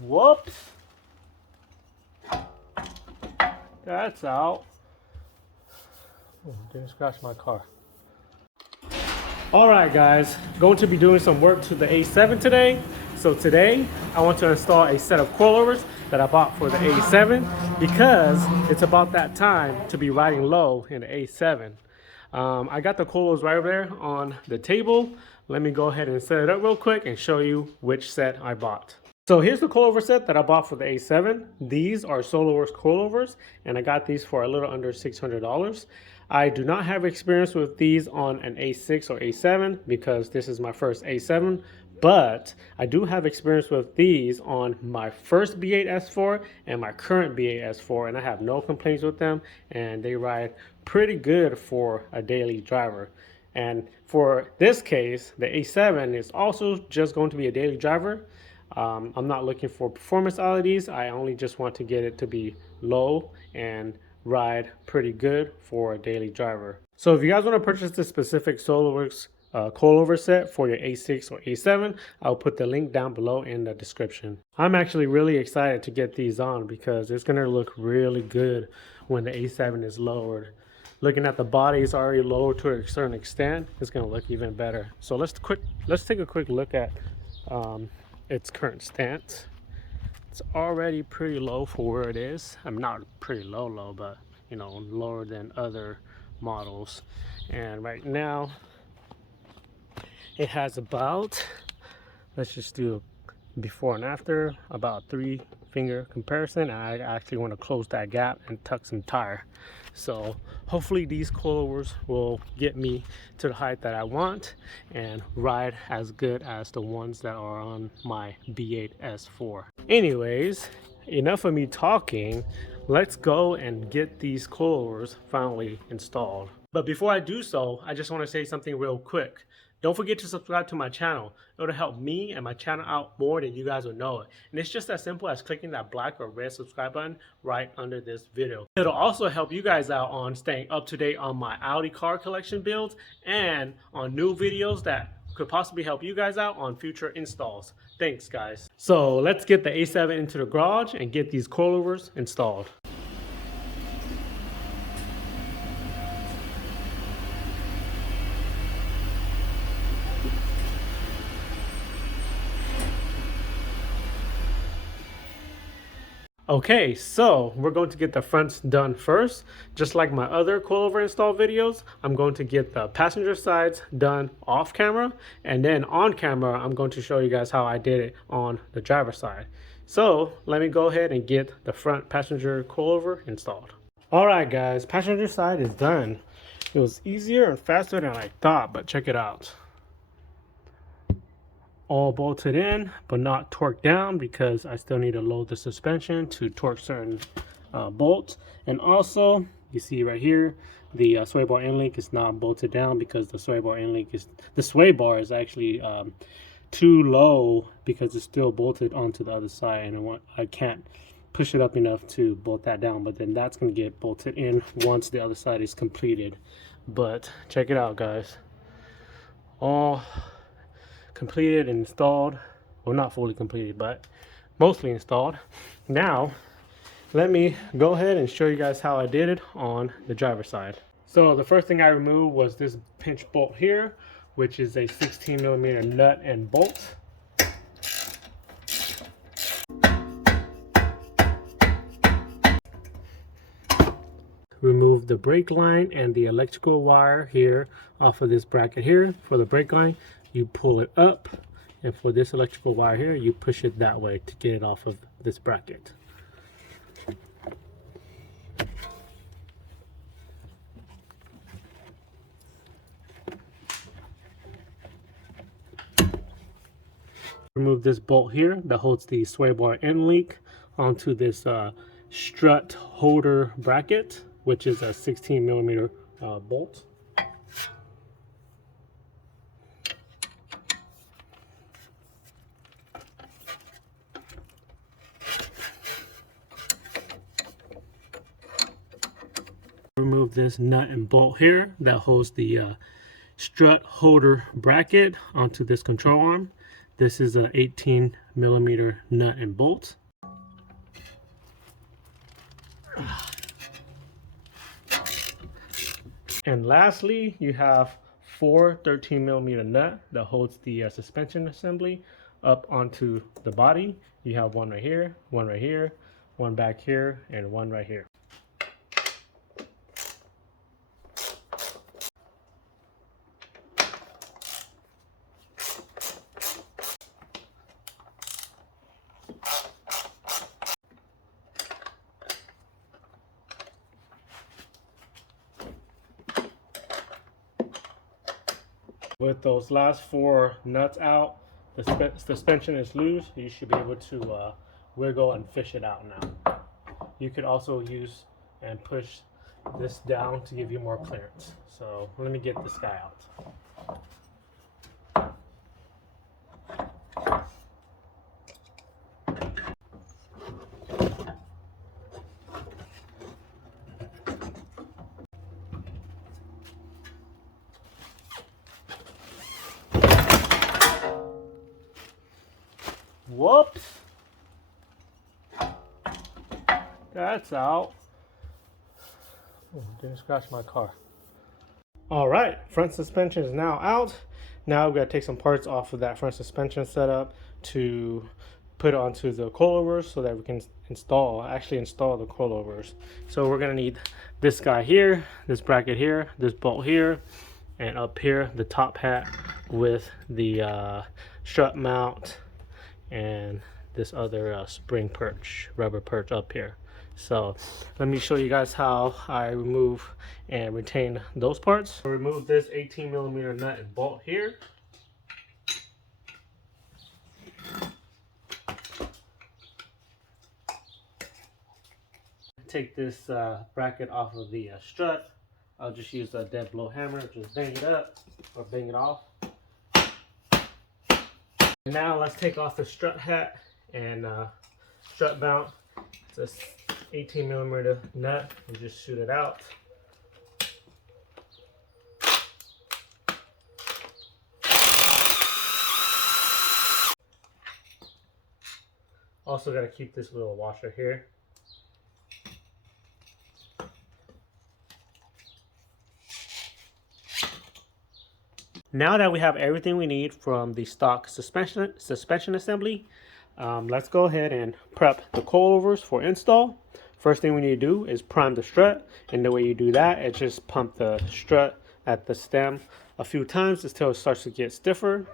Whoops. That's out. Oh, didn't scratch my car. Alright guys, going to be doing some work to the A7 today. So today, I want to install a set of coilovers that I bought for the A7 because it's about that time to be riding low in the A7. I got the coilovers right over there on the table. Let me go ahead and set it up real quick and show you which set I bought. So here's the coilover set that I bought for the A7. These are Solowerks Coilovers, and I got these for a little under $600. I do not have experience with these on an A6 or A7 because this is my first A7, but I do have experience with these on my first B8 S4 and my current B8 S4, and I have no complaints with them, and they ride pretty good for a daily driver. And for this case, the A7 is also just going to be a daily driver. I'm not looking for performance LEDs. I only just want to get it to be low and ride pretty good for a daily driver. So if you guys want to purchase this specific Solowerks coilover set for your A6 or A7, I'll put the link down below in the description. I'm actually really excited to get these on because it's going to look really good when the A7 is lowered. Looking at the body, it's already lowered to a certain extent. It's going to look even better. So let's take a quick look at its current stance. It's already pretty low for where it is. I'm not pretty low, but you know, lower than other models. And right now it has about, let's just do before and after, about 3-finger comparison. I actually want to close that gap and tuck some tire. So hopefully these coilovers will get me to the height that I want and ride as good as the ones that are on my B8 S4. Anyways, enough of me talking. Let's go and get these coilovers finally installed. But before I do so, I just want to say something real quick. Don't forget to subscribe to my channel. It'll help me and my channel out more than you guys will know it. And it's just as simple as clicking that black or red subscribe button right under this video. It'll also help you guys out on staying up to date on my Audi car collection builds and on new videos that could possibly help you guys out on future installs. Thanks guys. So let's get the A7 into the garage and get these coilovers installed. Okay, so we're going to get the fronts done first. Just like my other coilover install videos, I'm going to get the passenger sides done off camera, and then on camera, I'm going to show you guys how I did it on the driver side. So let me go ahead and get the front passenger coilover installed. All right, guys, passenger side is done. It was easier and faster than I thought, but check it out. All bolted in but not torqued down because I still need to load the suspension to torque certain bolts. And also you see right here the sway bar end link is not bolted down because the sway bar is actually too low because it's still bolted onto the other side, and I can't push it up enough to bolt that down, but then that's going to get bolted in once the other side is completed. But check it out, guys, all completed and installed. Well, not fully completed, but mostly installed. Now let me go ahead and show you guys how I did it on the driver's side. So the first thing I removed was this pinch bolt here, which is a 16mm nut and bolt. Remove the brake line and the electrical wire here off of this bracket here. For the brake line, you pull it up, and for this electrical wire here, you push it that way to get it off of this bracket. Remove this bolt here that holds the sway bar end link onto this strut holder bracket, which is a 16mm bolt. Remove this nut and bolt here that holds the strut holder bracket onto this control arm. This is a 18mm nut and bolt. And lastly, you have 4 13mm nut that holds the suspension assembly up onto the body. You have one right here, one right here, one back here, and one right here. With those last 4 nuts out, the suspension is loose. You should be able to wiggle and fish it out now. You could also use and push this down to give you more clearance. So let me get this guy out. Whoops! That's out. Oh, didn't scratch my car. All right, front suspension is now out. Now we've got to take some parts off of that front suspension setup to put onto the coilovers so that we can actually install the coilovers. So we're gonna need this guy here, this bracket here, this bolt here, and up here the top hat with the strut mount and this other spring perch, rubber perch up here. So let me show you guys how I remove and retain those parts. Remove this 18mm nut and bolt here. Take this bracket off of the strut. I'll just use a dead blow hammer, just bang it up or bang it off. Now let's take off the strut hat and strut mount. It's a 18mm nut and just shoot it out. Also got to keep this little washer here. Now that we have everything we need from the stock suspension assembly, let's go ahead and prep the coilovers for install. First thing we need to do is prime the strut, and the way you do that is just pump the strut at the stem a few times until it starts to get stiffer.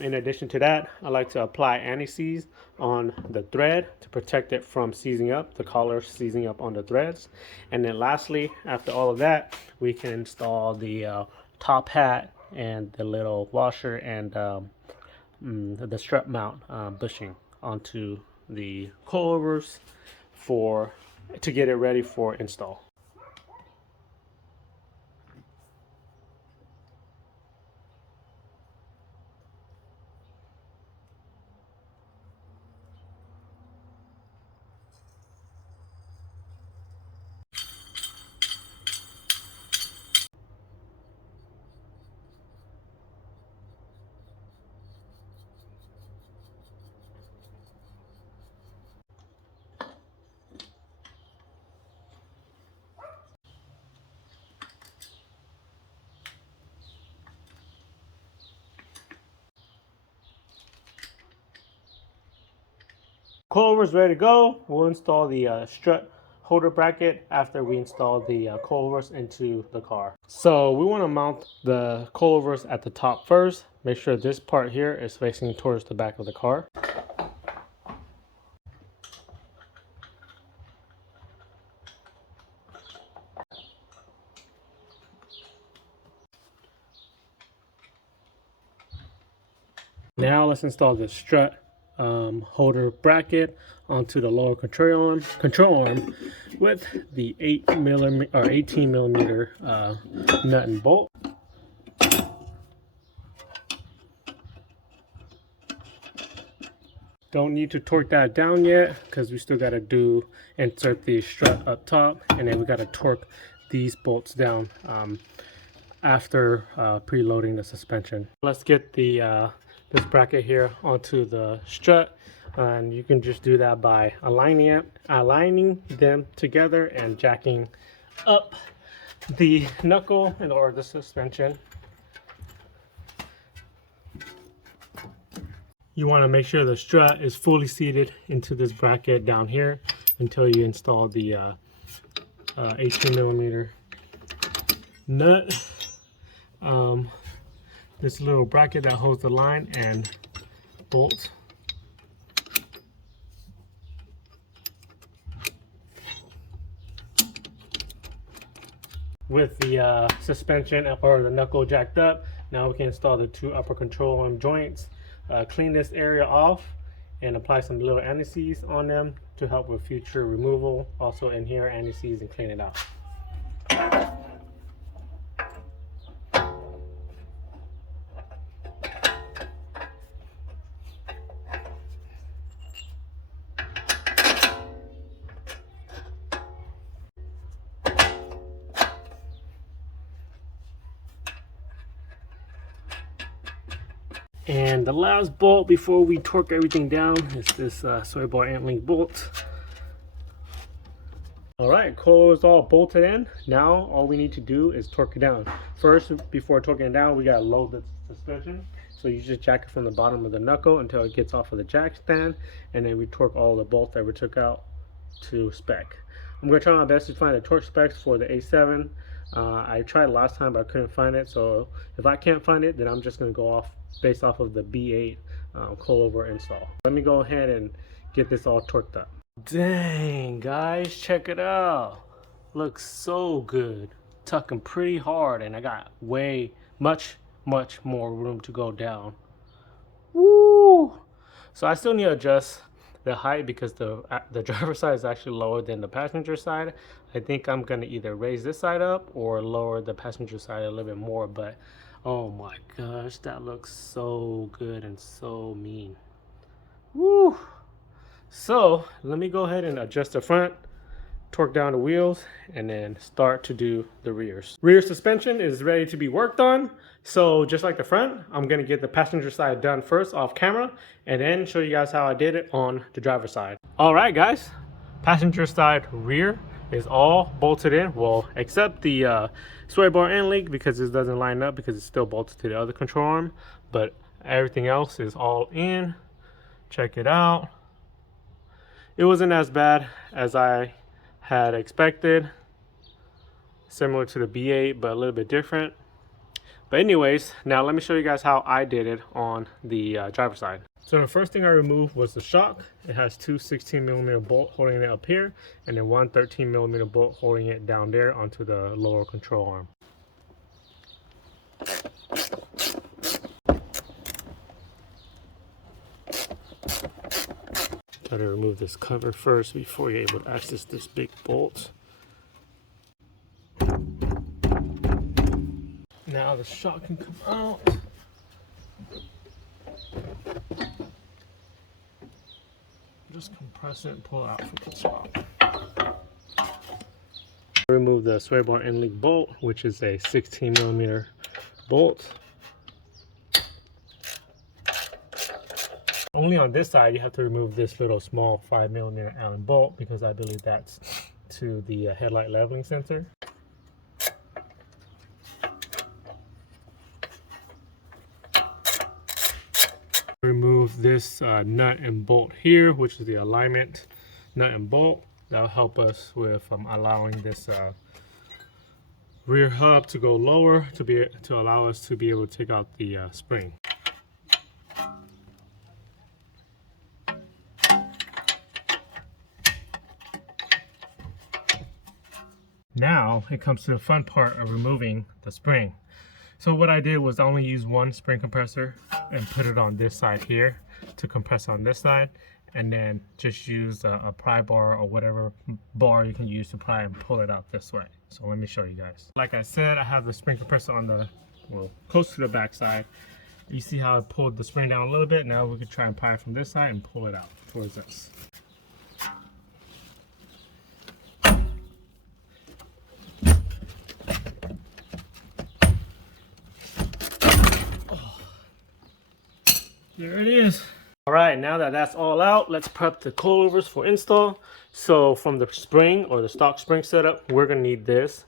In addition to that, I like to apply anti-seize on the thread to protect it from seizing up, the collar seizing up on the threads. And then lastly, after all of that, we can install the top hat and the little washer and the strut mount bushing onto the coilovers to get it ready for install. Coilover is ready to go. We'll install the strut holder bracket after we install the coilovers into the car. So we want to mount the coilovers at the top first. Make sure this part here is facing towards the back of the car. Now let's install the strut holder bracket onto the lower control arm with the 18mm nut and bolt. Don't need to torque that down yet because we still got to insert the strut up top, and then we got to torque these bolts down. after preloading the suspension. Let's get the this bracket here onto the strut, and you can just do that by aligning them together and jacking up the knuckle or the suspension. You want to make sure the strut is fully seated into this bracket down here until you install the 18mm nut. This little bracket that holds the line and bolts. With the suspension or the knuckle jacked up, now we can install the two upper control arm joints. Clean this area off and apply some little anti-seize on them to help with future removal. Also in here, anti-seize and clean it out. And the last bolt before we torque everything down is this soy bar ant link bolt. Alright, coil is all bolted in. Now all we need to do is torque it down. First, before torquing it down, we gotta load the suspension. So you just jack it from the bottom of the knuckle until it gets off of the jack stand, and then we torque all the bolts that we took out to spec. I'm gonna try my best to find the torque specs for the A7. I tried last time but I couldn't find it, so if I can't find it, then I'm just going to go off based off of the B8 coilover install. Let me go ahead and get this all torqued up. Dang guys, check it out. Looks so good. Tucking pretty hard, and I got much more room to go down. Woo! So I still need to adjust the height because the driver's side is actually lower than the passenger side. I think I'm gonna either raise this side up or lower the passenger side a little bit more, but oh my gosh, that looks so good and so mean. Woo! So let me go ahead and adjust the front, torque down the wheels, and then start to do the rears. Rear suspension is ready to be worked on. So just like the front, I'm gonna get the passenger side done first off camera and then show you guys how I did it on the driver's side. All right guys, passenger side rear is all bolted in, well, except the sway bar end link because this doesn't line up because it's still bolted to the other control arm, but everything else is all in. Check it out. It wasn't as bad as I had expected, similar to the B8 but a little bit different. But anyways, now let me show you guys how I did it on the driver's side. So the first thing I removed was the shock. It has two 16mm bolts holding it up here and then one 13mm bolt holding it down there onto the lower control arm. Gotta remove this cover first before you're able to access this big bolt. Now the shock can come out. Just compress it and pull it out from the top. Remove the sway bar end link bolt, which is a 16mm bolt. Only on this side you have to remove this little small 5mm Allen bolt because I believe that's to the headlight leveling sensor. Remove this nut and bolt here, which is the alignment nut and bolt. That'll help us with allowing this rear hub to go lower to allow us to be able to take out the spring. Now it comes to the fun part of removing the spring. So what I did was I only use one spring compressor and put it on this side here to compress on this side, and then just use a pry bar or whatever bar you can use to pry and pull it out this way. So let me show you guys. Like I said, I have the spring compressor on the, well, close to the back side. You see how I pulled the spring down a little bit? Now we can try and pry it from this side and pull it out towards us. There it is. All right, now that that's all out, let's prep the coilovers for install. So from the spring or the stock spring setup, we're gonna need this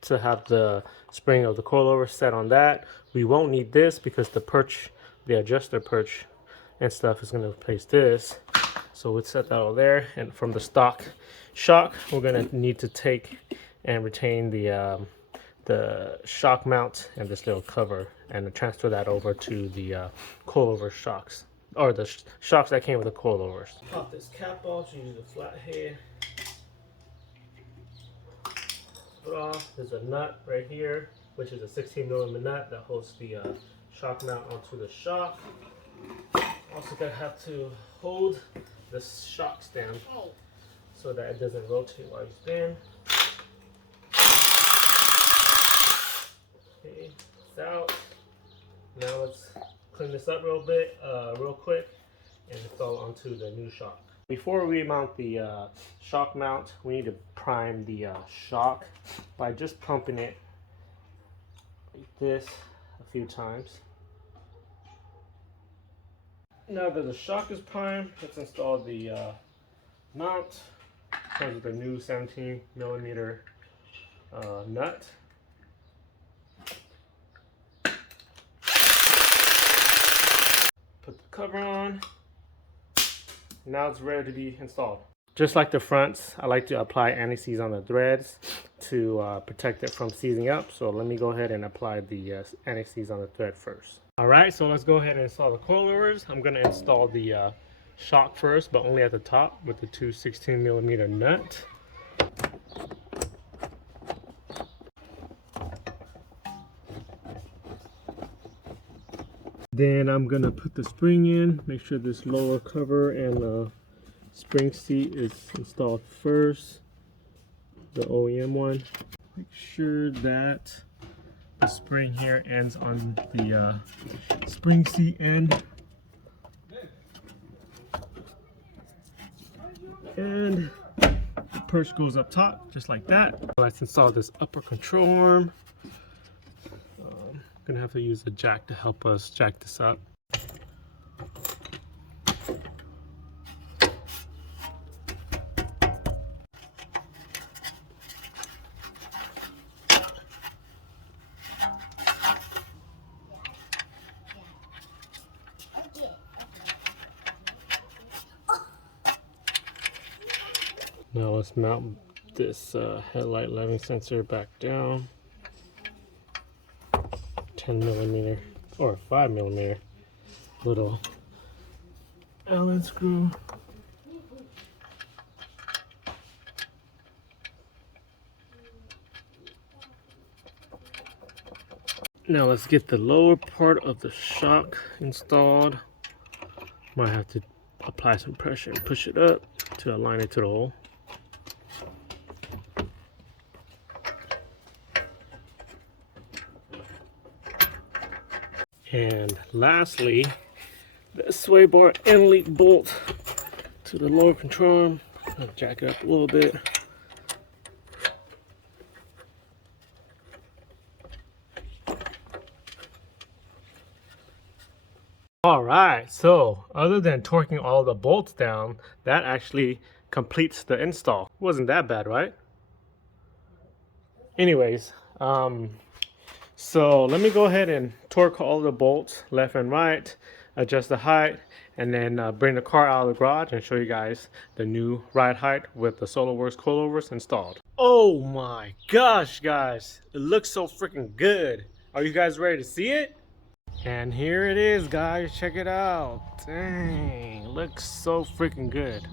to have the spring of the coilover set on that. We won't need this because the perch, the adjuster perch and stuff is gonna replace this. So we'll set that all there. And from the stock shock, we're gonna need to take and retain the shock mount and this little cover and transfer that over to the coilover shocks, or the shocks that came with the coilovers. Pop this cap off, use a flat head. Put off. There's a nut right here, which is a 16mm nut that holds the shock mount onto the shock. Also gonna have to hold the shock stand so that it doesn't rotate while you spin. Okay, it's out. Now let's clean this up real quick, and install onto the new shock. Before we mount the shock mount, we need to prime the shock by just pumping it like this a few times. Now that the shock is primed, let's install the mount. Comes with a new 17mm nut. Put the cover on. Now it's ready to be installed. Just like the fronts, I like to apply anti-seize on the threads to protect it from seizing up. So let me go ahead and apply the anti-seize on the thread first. All right, so let's go ahead and install the coilovers. I'm going to install the shock first, but only at the top with the two 16mm nut. Then I'm gonna put the spring in, make sure this lower cover and spring seat is installed first, the OEM one. Make sure that the spring here ends on the spring seat end. And the perch goes up top, just like that. Let's install this upper control arm. Gonna have to use a jack to help us jack this up. Now let's mount this headlight lighting sensor back down. 10mm or 5mm little Allen screw. Now let's get the lower part of the shock installed. Might have to apply some pressure and push it up to align it to the hole. And lastly, the sway bar end leak bolt to the lower control arm. I'll jack it up a little bit. All right, so other than torquing all the bolts down, that actually completes the install. Wasn't that bad, right? Anyways, so let me go ahead and torque all the bolts left and right, adjust the height, and then bring the car out of the garage and show you guys the new ride height with the Solowerks Coilovers installed. Oh my gosh, guys, it looks so freaking good. Are you guys ready to see it? And here it is, guys, check it out. Dang, looks so freaking good.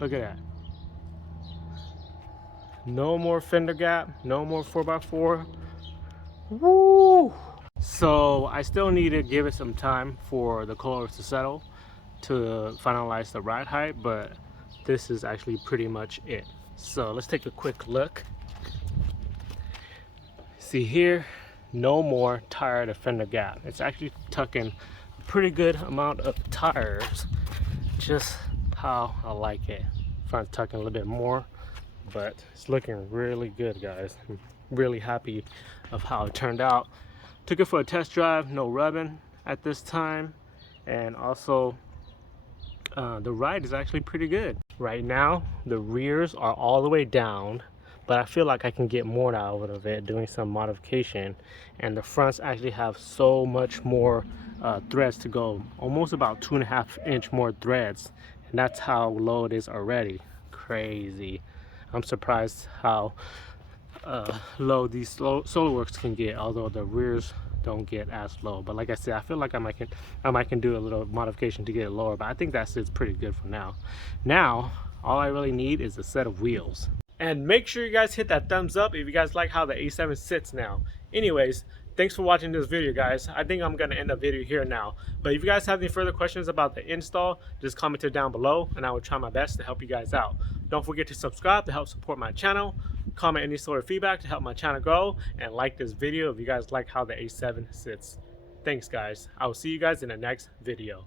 Look at that. No more fender gap, no more 4x4. Woo! So I still need to give it some time for the coilovers to settle to finalize the ride height, but this is actually pretty much it. So let's take a quick look. See here, no more tire to fender gap. It's actually tucking a pretty good amount of tires, just how I like it. Front tucking a little bit more, but it's looking really good, guys. I'm really happy of how it turned out. Took it for a test drive, no rubbing at this time, and also the ride is actually pretty good. Right now the rears are all the way down, but I feel like I can get more out of it doing some modification, and the fronts actually have so much more threads to go, almost about 2.5 inch more threads, and that's how low it is already. Crazy. I'm surprised how low these Solowerks can get, although the rears don't get as low. But like I said, I feel like I might can do a little modification to get it lower, but I think that's it's pretty good for now. Now all I really need is a set of wheels. And make sure you guys hit that thumbs up if you guys like how the A7 sits now. Anyways, thanks for watching this video, guys. I think I'm gonna end the video here now, but if you guys have any further questions about the install, just comment it down below and I will try my best to help you guys out. Don't forget to subscribe to help support my channel, comment any sort of feedback to help my channel grow, and like this video if you guys like how the A7 sits. Thanks, guys. I will see you guys in the next video.